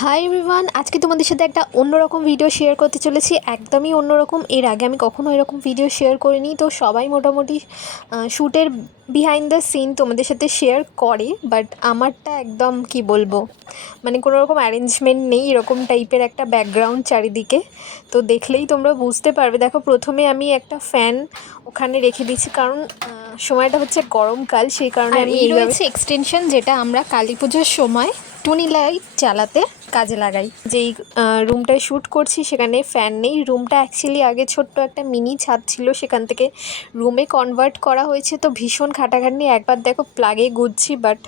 Hi everyone আজকে তোমাদের সাথে একটা অন্যরকম ভিডিও শেয়ার করতে চলেছি। একদমই অন্যরকম। এর আগে আমি কখনো এরকম ভিডিও শেয়ার করিনি। তো সবাই মোটামুটি শ্যুটের বিহাইন্ড দ্য সিন তোমাদের সাথে শেয়ার করে বাট আমারটা একদম কি বলব? মানে কোনো রকম অ্যারেঞ্জমেন্ট নেই এরকম টাইপের একটা ব্যাকগ্রাউন্ড চারিদিকে। তো দেখলেই তোমরা বুঝতে পারবে। দেখো প্রথমে আমি একটা ফ্যান ওখানে রেখে দিয়েছি কারণ সময়টা হচ্ছে গরমকাল সেই কারণে আমি এইভাবে এক্সটেনশন যেটা আমরা কালী পুজোর সময় টুনি লাইট চালাতে কাজে লাগাই। যেই রুমটায় শ্যুট করছি, সেখানে ফ্যান নেই। রুমটা অ্যাকচুয়ালি আগে ছোট্ট একটা মিনি ছাদ ছিল, সেখান থেকে রুমে কনভার্ট করা হয়েছে। তো ভীষণ খাটাখাটনি, একবার দেখো প্লাগে গুজছি বাট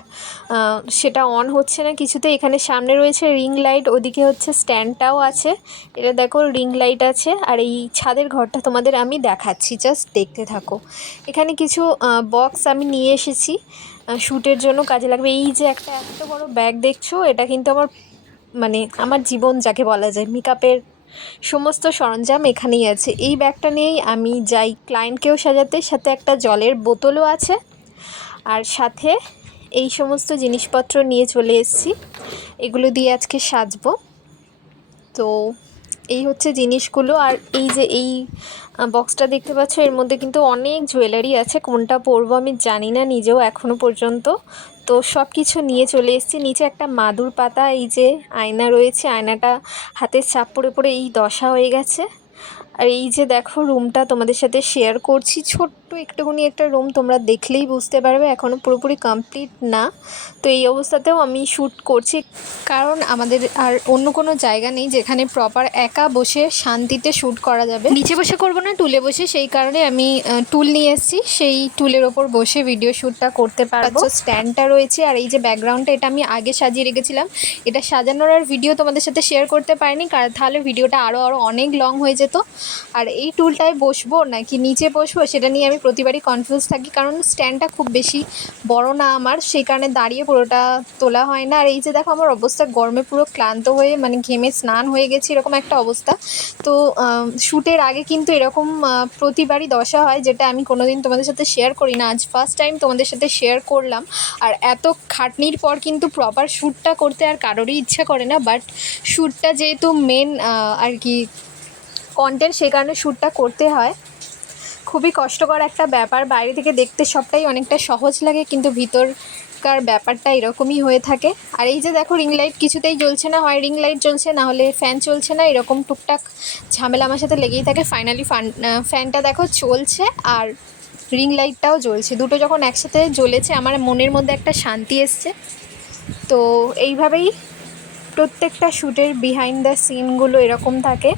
সেটা অন হচ্ছে না কিছুতে। এখানে সামনে রয়েছে রিং লাইট ওদিকে হচ্ছে স্ট্যান্ডটাও আছে। এটা দেখো রিং লাইট আছে, আর এই ছাদের ঘরটা তোমাদের আমি দেখাচ্ছি। জাস্ট দেখতে থাকো। এখানে কিছু বক্স আমি নিয়ে এসেছি। শ্যুটের জন্য কাজে লাগবে। এই যে একটা এত বড় ব্যাগ দেখছ, এটা কিন্তু আমার মানে আমার জীবন যাকে বলা যায়, মেকআপের সমস্ত সরঞ্জাম এখানেই আছে। এই ব্যাগটা নিয়েই আমি যাই ক্লায়েন্টকেও সাজাতে, সাথে একটা জলের বোতলও আছে। আর সাথে এই সমস্ত জিনিসপত্র নিয়ে চলে এসেছি। এগুলো দিয়ে আজকে সাজবো। তো এই হচ্ছে জিনিসগুলো আর এই যে এই বক্সটা দেখতে পাচ্ছ, এর মধ্যে কিন্তু অনেক জুয়েলারি আছে। কোনটা পরবো আমি জানি না, নিজেও এখনও পর্যন্ত। তো সব কিছু নিয়ে চলে এসেছি। নিচে একটা মাদুর পাতা, এই যে আয়না রয়েছে। আয়নাটা হাতের চাপ পড়ে পড়ে এই দশা হয়ে গেছে। আর এই যে দেখো রুমটা তোমাদের সাথে শেয়ার করছি। ছোট্ট একটুখানি একটা রুম তোমরা দেখলেই বুঝতে পারবে এখনও পুরোপুরি কমপ্লিট না। তো এই অবস্থাতেও আমি শ্যুট করছি। কারণ আমাদের আর অন্য কোনো জায়গা নেই যেখানে প্রপার একা বসে শান্তিতে শ্যুট করা যাবে। নিচে বসে করব না টুলে বসে। সেই কারণে আমি টুল নিয়ে এসেছি। সেই টুলের ওপর বসে ভিডিও শ্যুটটা করতে পারব। স্ট্যান্ডটা রয়েছে। আর এই যে ব্যাকগ্রাউন্ডটা এটা আমি আগে সাজিয়ে রেখেছিলাম। এটা সাজানোর আর ভিডিও তোমাদের সাথে শেয়ার করতে পারিনি। কারণ তাহলে ভিডিওটা আরও আরও অনেক লং হয়ে যেত। আর এই টুলটায় বসবো নাকি নিচে বসবো সেটা নিয়ে আমি প্রতিবারই কনফিউজ থাকি, কারণ স্ট্যান্ডটা খুব বেশি বড় না আমার, সেই কারণে দাঁড়িয়ে পুরোটা তোলা হয় না। আর এই যে দেখো, আমার অবস্থা গরমে পুরো ক্লান্ত হয়ে মানে ঘেমে স্নান হয়ে গেছে, এরকম একটা অবস্থা। তো শ্যুটের আগে কিন্তু এরকম প্রতিবারই দশা হয়, যেটা আমি কোনোদিন তোমাদের সাথে শেয়ার করি না। আজ ফার্স্ট টাইম তোমাদের সাথে শেয়ার করলাম। আর এত খাটনির পর কিন্তু প্রপার শ্যুটটা করতে আর কারোরই ইচ্ছা করে না বাট শ্যুটটা যেহেতু মেন আর কি কন্টেন্ট সেই কারণে শ্যুটটা করতে হয়। খুবই কষ্টকর একটা ব্যাপার। বাইরে থেকে দেখতে সবটাই অনেকটা সহজ লাগে, কিন্তু ভিতরকার ব্যাপারটা এরকমই হয়ে থাকে। আর এই যে দেখো রিং লাইট কিছুতেই জ্বলছে না, হয় রিং লাইট জ্বলছে, না হলে ফ্যান চলছে না, এরকম টুকটাক ঝামেলা আমার সাথে লেগেই থাকে। ফাইনালি ফান ফ্যানটা দেখো চলছে আর রিং লাইটটাও জ্বলছে। দুটো যখন একসাথে জ্বলেছে, আমার মনের মধ্যে একটা শান্তি এসছে। তো এইভাবেই প্রত্যেকটা শ্যুটের বিহাইন্ড দ্য সিনগুলো এরকম থাকে।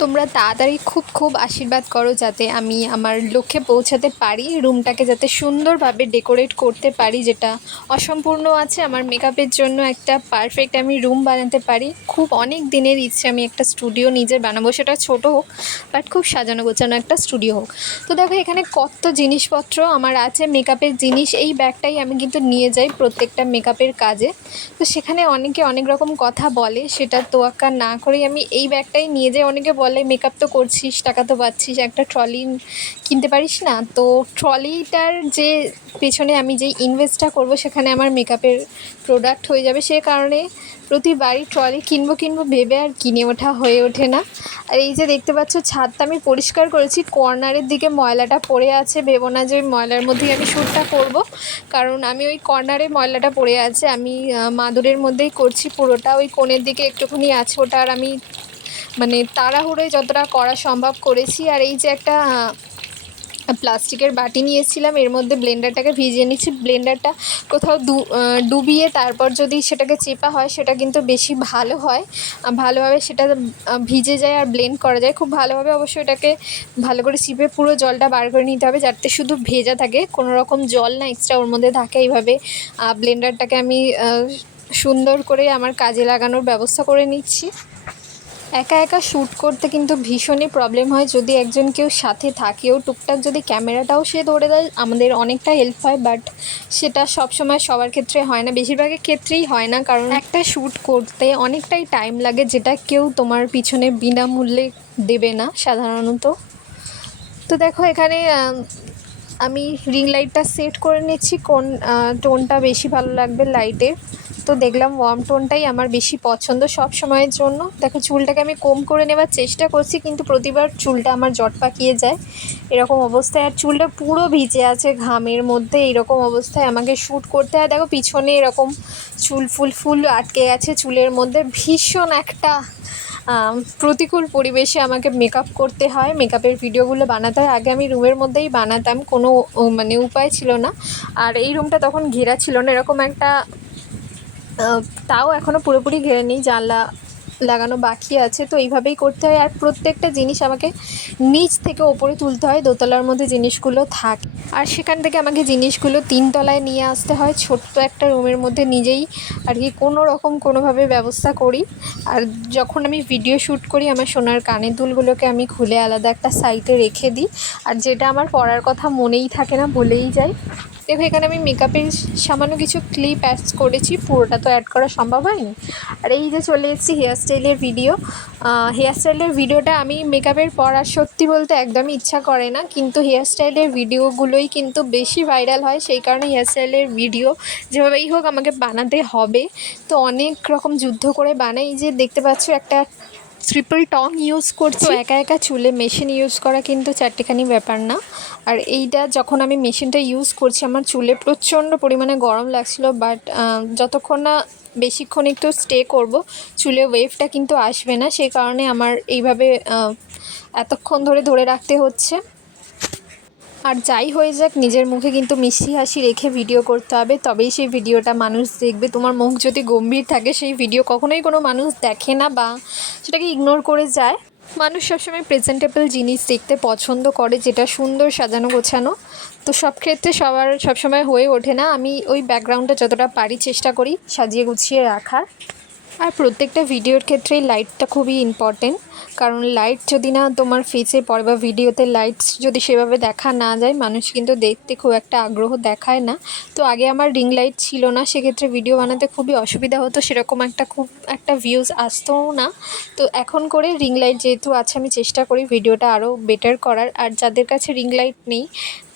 তোমরা তাড়াতাড়ি খুব খুব আশীর্বাদ করো যাতে আমি আমার লক্ষ্যে পৌঁছাতে পারি, রুমটাকে যাতে সুন্দরভাবে ডেকোরেট করতে পারি, যেটা অসম্পূর্ণ আছে। আমার মেকআপের জন্য একটা পারফেক্ট আমি রুম বানাতে পারি। খুব অনেক দিনের ইচ্ছে আমি একটা স্টুডিও নিজে বানাবো, সেটা ছোট হোক, বাট খুব সাজানো গোছানো একটা স্টুডিও হোক। তো দেখো, এখানে কত জিনিসপত্র আমার আছে, মেকআপের জিনিস, এই ব্যাগটাই আমি কিন্তু নিয়ে যাই প্রত্যেকটা মেকআপের কাজে। তো সেখানে অনেকে অনেক রকম কথা বলে, সেটা তোয়াক্কা না করেই আমি এই ব্যাগটাই নিয়ে যাই। অনেকে বলে মেকআপ তো করছিস, টাকা তো পাচ্ছিস, একটা ট্রলি কিনতে পারিস না? তো ট্রলিটার যে পেছনে আমি যে ইনভেস্টটা করব, সেখানে আমার মেকআপের প্রোডাক্ট হয়ে যাবে। সে কারণে প্রতিবারই ট্রলি কিনবো কিনবো, ভেবে আর কিনে ওঠা হয়ে ওঠে না। আর এই যে দেখতে পাচ্ছ, ছাদটা আমি পরিষ্কার করেছি, কর্নারের দিকে ময়লাটা পড়ে আছে। ভেবো না যে ময়লার মধ্যেই আমি শ্যুটটা করব, কারণ আমি ওই কর্নারে ময়লাটা পড়ে আছে। আমি মাদুরের মধ্যেই করছি পুরোটা, ওই কোণের দিকে একটুখানি আছে ওটা, আর আমি মানে তাড়াহুড়োয় যতটা করা সম্ভব করেছি। আর এই যে একটা প্লাস্টিকের বাটি নিয়ে এসেছিলাম, এর মধ্যে ব্লেন্ডারটাকে ভিজিয়ে নিচ্ছি। ব্লেন্ডারটা কোথাও ডুবিয়ে তারপর যদি সেটাকে চেপা হয়, সেটা কিন্তু বেশি ভালো হয়। ভালোভাবে সেটা ভিজে যায় আর ব্লেন্ড করা যায়। খুব ভালোভাবে অবশ্যই এটাকে ভালো করে চিপে পুরো জলটা বার করে নিতে হবে, যাতে শুধু ভেজা থাকে। কোনো রকম জল না এক্সট্রা ওর মধ্যে থাকে এইভাবে। ব্লেন্ডারটাকে আমি সুন্দর করে আমার কাজে লাগানোর ব্যবস্থা করে নিচ্ছি। একা একা শ্যুট করতে কিন্তু ভীষণই প্রবলেম হয়। যদি একজন কেউ সাথে থাকেও, টুকটাক যদি ক্যামেরাটাও সে ধরে দেয়, আমাদের অনেকটা হেল্প হয় বাট সেটা সব সময় সবার ক্ষেত্রে হয় না। বেশিরভাগের ক্ষেত্রেই হয় না, কারণ একটা শ্যুট করতে অনেকটাই টাইম লাগে, যেটা কেউ তোমার পিছনে বিনামূল্যে দেবে না, সাধারণত। তো দেখো এখানে আম, রিং লাইটটা সেট করে নিচ্ছি কোন টোনটা বেশি ভালো লাগবে লাইটের তো দেখলাম ওয়ার্ম টোনটাই আমার বেশি পছন্দ সব সময়ের জন্য। দেখো চুলটাকে আমি কম করে নেবার চেষ্টা করছি কিন্তু প্রতিবার চুলটা আমার জট পাকিয়ে যায়। এরকম অবস্থায় আর চুলটা পুরো ভিজে আছে ঘামের মধ্যে এরকম অবস্থায় আমাকে শ্যুট করতে হয়। দেখো পিছনে এরকম চুল ফুল ফুল আটকে গেছে চুলের মধ্যে। ভীষণ একটা প্রতিকূল পরিবেশে আমাকে মেকআপ করতে হয় মেকআপের ভিডিওগুলো বানাতে হয়। আগে আমি রুমের মধ্যেই বানাতাম, কোনো মানে উপায় ছিল না। আর এই রুমটা তখন ঘেরা ছিল না, এরকম একটা তাও এখনও পুরোপুরি ঘেরে নিই জানলা লাগানো বাকি আছে, তো এইভাবেই করতে হয়। আর প্রত্যেকটা জিনিস আমাকে নিচ থেকে ওপরে তুলতে হয়, দোতলার মধ্যে জিনিসগুলো থাকে। আর সেখান থেকে আমাকে জিনিসগুলো তিনতলায় নিয়ে আসতে হয়, ছোট্ট একটা রুমের মধ্যে নিজেই আর কি কোনো রকম কোনোভাবে ব্যবস্থা করি। আর যখন আমি ভিডিও শ্যুট করি, আমার সোনার কানের দুলগুলোকে আমি খুলে আলাদা একটা সাইটে রেখে দিই। আর যেটা আমার পড়ার কথা মনেই থাকে না, বলেই যাই। দেখো, এখানে আমি মেকআপের সামান্য কিছু ক্লিপ অ্যাড করেছি, পুরোটা তো অ্যাড করা সম্ভব হয়নি। আর এই যে চলে এসেছি হেয়ার স্টাইলের ভিডিও হেয়ার স্টাইলের ভিডিওটা আমি মেকআপের পর আর সত্যি বলতে একদমই ইচ্ছা করে না, কিন্তু হেয়ার স্টাইলের ভিডিওগুলোই কিন্তু বেশি ভাইরাল হয়, সেই কারণে হেয়ার স্টাইলের ভিডিও যেভাবেই হোক আমাকে বানাতে হবে। তো অনেক রকম যুদ্ধ করে বানাই যে দেখতে পাচ্ছ একটা ট্রিপল টং ইউজ করছি। একা একা চুলে মেশিন ইউজ করা কিন্তু চারটেখানি ব্যাপার না। আর এইটা যখন আমি মেশিনটা ইউজ করছি, আমার চুলে প্রচণ্ড পরিমাণে গরম লাগছিল বাট যতক্ষণ না বেশিক্ষণ একটু স্টে করব, চুলে ওয়েভটা কিন্তু আসবে না। সেই কারণে আমার এইভাবে এতক্ষণ ধরে ধরে রাখতে হচ্ছে। আর যাই হয়ে যাক, নিজের মুখে কিন্তু মিষ্টি হাসি রেখে ভিডিও করতে হবে। তবেই সেই ভিডিওটা মানুষ দেখবে। তোমার মুখ যদি গম্ভীর থাকে, সেই ভিডিও কখনোই কোনো মানুষ দেখে না বা সেটাকে ইগনোর করে যায়। মানুষ সবসময় প্রেজেন্টেবল জিনিস দেখতে পছন্দ করে, যেটা সুন্দর সাজানো গোছানো। তো সব ক্ষেত্রে সবার সবসময় হয়ে ওঠে না। আমি ওই ব্যাকগ্রাউন্ডটা যতটা পারি চেষ্টা করি সাজিয়ে গুছিয়ে রাখার। আর প্রত্যেকটা ভিডিওর ক্ষেত্রেই লাইটটা খুবই ইম্পর্টেন্ট কারণ লাইট যদি না তোমার ফেসে পড়ে বা ভিডিওতে লাইট যদি সেভাবে দেখা না যায়, মানুষ কিন্তু দেখতে খুব একটা আগ্রহ দেখায় না। তো আগে আমার রিং লাইট ছিল না, সেক্ষেত্রে ভিডিও বানাতে খুবই অসুবিধা হতো, সেরকম একটা খুব একটা ভিউজ আসতোও না। তো এখন করে রিং লাইট যেহেতু আছে, আমি চেষ্টা করি ভিডিওটা আরও বেটার করার। আর যাদের কাছে রিং লাইট নেই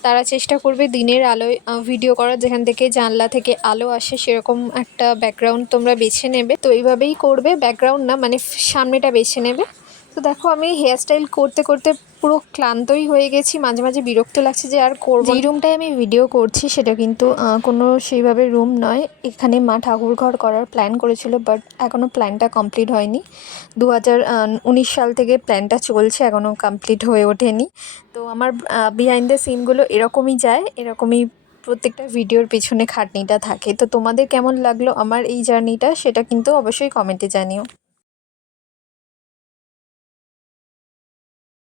তারা চেষ্টা করবে দিনের আলোয় ভিডিও করার, যেখান থেকে জানলা থেকে আলো আসে, সেরকম একটা ব্যাকগ্রাউন্ড তোমরা বেছে নেবে। তো এইভাবেই করবে ব্যাকগ্রাউন্ড না মানে সামনেটা বেছে নেবে। তো দেখো আমি হেয়ার স্টাইল করতে করতে পুরো ক্লান্তই হয়ে গেছি, মাঝে মাঝে বিরক্ত লাগছে যে আর করব যেই রুমটায় আমি ভিডিও করছি সেটা কিন্তু কোনো সেইভাবে রুম নয়। এখানে মা ঠাকুর ঘর করার প্ল্যান করেছিল বাট এখনও প্ল্যানটা কমপ্লিট হয়নি। দু হাজার উনিশ সাল থেকে প্ল্যানটা চলছে এখনও কমপ্লিট হয়ে ওঠেনি। তো আমার বিহাইন্ড দ্য সিনগুলো এরকমই যায়, এরকমই প্রত্যেকটা ভিডিওর পেছনে খাটনিটা থাকে। তো তোমাদের কেমন লাগল আমার এই জার্নিটা সেটা কিন্তু অবশ্যই কমেন্টে জানিও।